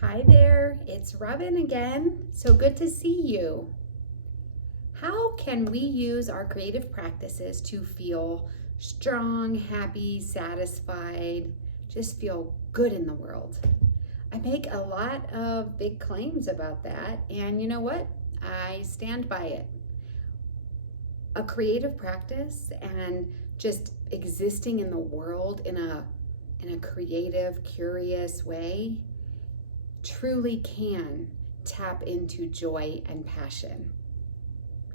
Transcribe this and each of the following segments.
Hi there, it's Robin again. So good to see you. How can we use our creative practices to feel strong, happy, satisfied, just feel good in the world? I make a lot of big claims about that, and you know what? I stand by it. A creative practice and just existing in the world in a creative, curious way truly can tap into joy and passion.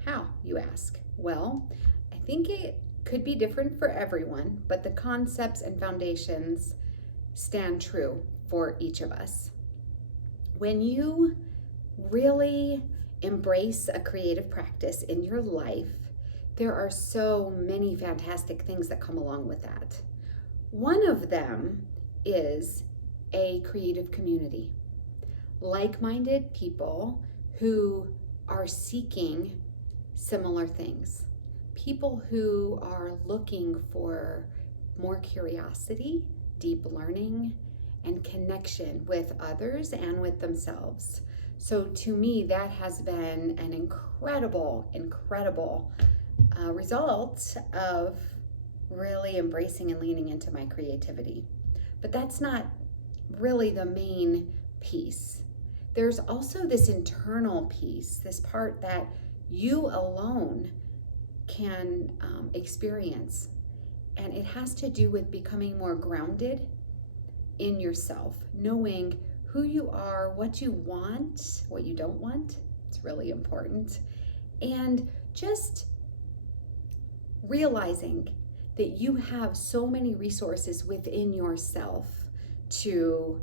How, you ask? Well, I think it could be different for everyone, but the concepts and foundations stand true for each of us. When you really embrace a creative practice in your life, there are so many fantastic things that come along with that. One of them is a creative community. Like-minded people who are seeking similar things. People who are looking for more curiosity, deep learning, and connection with others and with themselves. So to me, that has been an incredible result of really embracing and leaning into my creativity. But that's not really the main piece. There's also this internal piece, this part that you alone can experience. And it has to do with becoming more grounded in yourself, knowing who you are, what you want, what you don't want. It's really important. And just realizing that you have so many resources within yourself to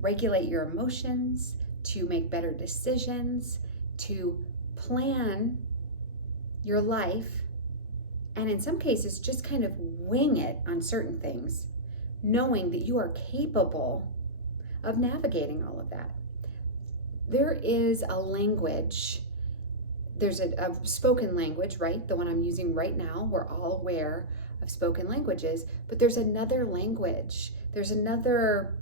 regulate your emotions, to make better decisions, to plan your life, and in some cases, just kind of wing it on certain things, knowing that you are capable of navigating all of that. There is a language, there's a spoken language, right? The one I'm using right now. We're all aware of spoken languages, but there's another language. There's another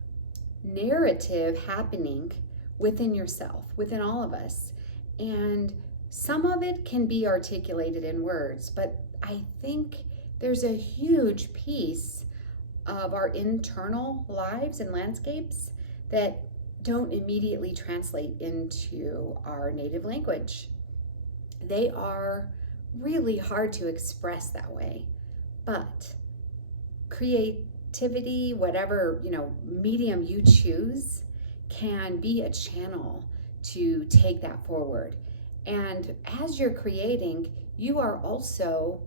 narrative happening within yourself, within all of us. And some of it can be articulated in words, but I think there's a huge piece of our internal lives and landscapes that don't immediately translate into our native language. They are really hard to express that way, but creativity, whatever, medium you choose, can be a channel to take that forward. And as you're creating, you are also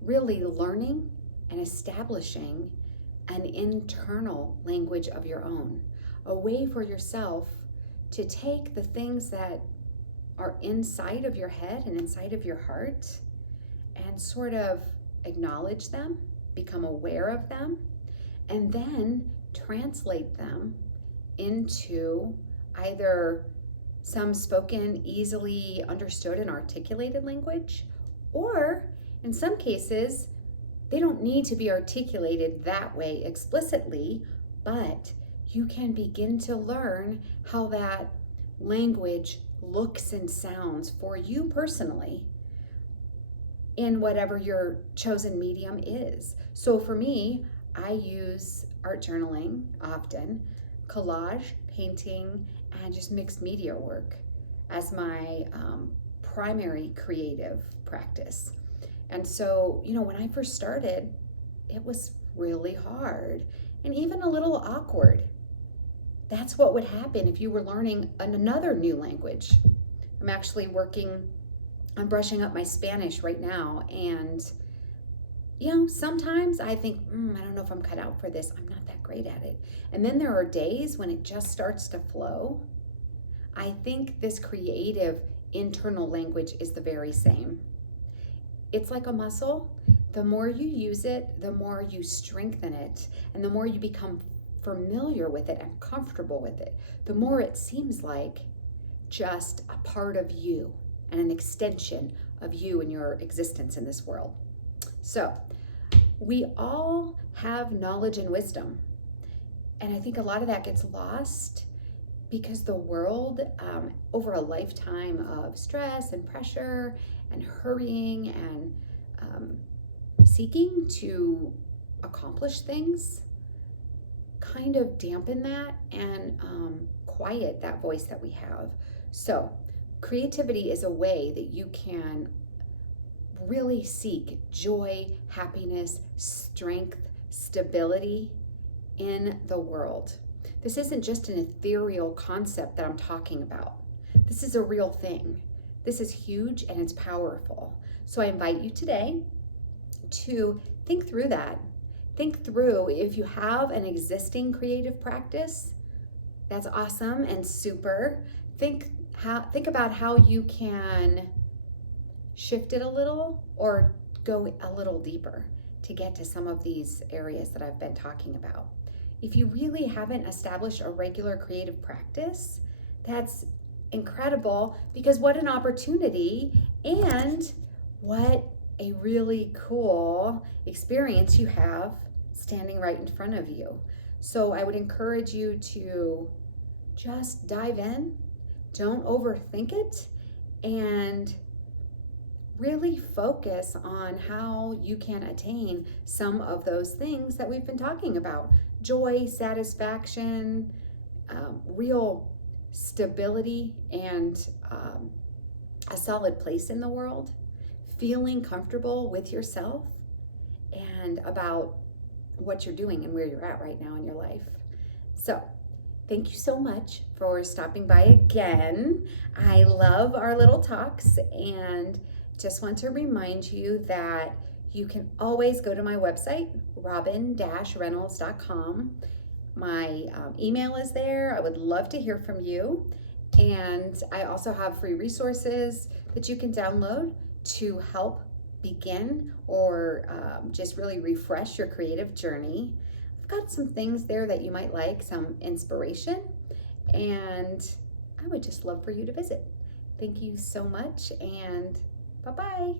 really learning and establishing an internal language of your own, a way for yourself to take the things that are inside of your head and inside of your heart and sort of acknowledge them, become aware of them, and then translate them into either some spoken, easily understood and articulated language, or in some cases, they don't need to be articulated that way explicitly, but you can begin to learn how that language looks and sounds for you personally in whatever your chosen medium is. So for me, I use art journaling often, collage, painting, and just mixed media work as my primary creative practice. And so, when I first started, it was really hard and even a little awkward. That's what would happen if you were learning another new language. I'm actually working on brushing up my Spanish right now, and sometimes I think, I don't know if I'm cut out for this. I'm not that great at it. And then there are days when it just starts to flow. I think this creative internal language is the very same. It's like a muscle. The more you use it, the more you strengthen it, and the more you become familiar with it and comfortable with it, the more it seems like just a part of you and an extension of you and your existence in this world. So we all have knowledge and wisdom, and I think a lot of that gets lost because the world, over a lifetime of stress and pressure and hurrying and seeking to accomplish things, kind of dampen that and quiet that voice that we have. So creativity is a way that you can really seek joy, happiness, strength, stability in the world. This isn't just an ethereal concept that I'm talking about. This is a real thing. This is huge and it's powerful. So I invite you today to think through that. Think through if you have an existing creative practice, that's awesome and super. Think about how you can shift it a little or go a little deeper to get to some of these areas that I've been talking about. If you really haven't established a regular creative practice, that's incredible, because what an opportunity and what a really cool experience you have standing right in front of you. So I would encourage you to just dive in, don't overthink it, and really focus on how you can attain some of those things that we've been talking about: joy, satisfaction, real stability, and a solid place in the world, feeling comfortable with yourself and about what you're doing and where you're at right now in your life. So thank you so much for stopping by again. I love our little talks, and just want to remind you that you can always go to my website, robin-reynolds.com. My email is there. I would love to hear from you. And I also have free resources that you can download to help begin or just really refresh your creative journey. I've got some things there that you might like, some inspiration, and I would just love for you to visit. Thank you so much, and bye-bye.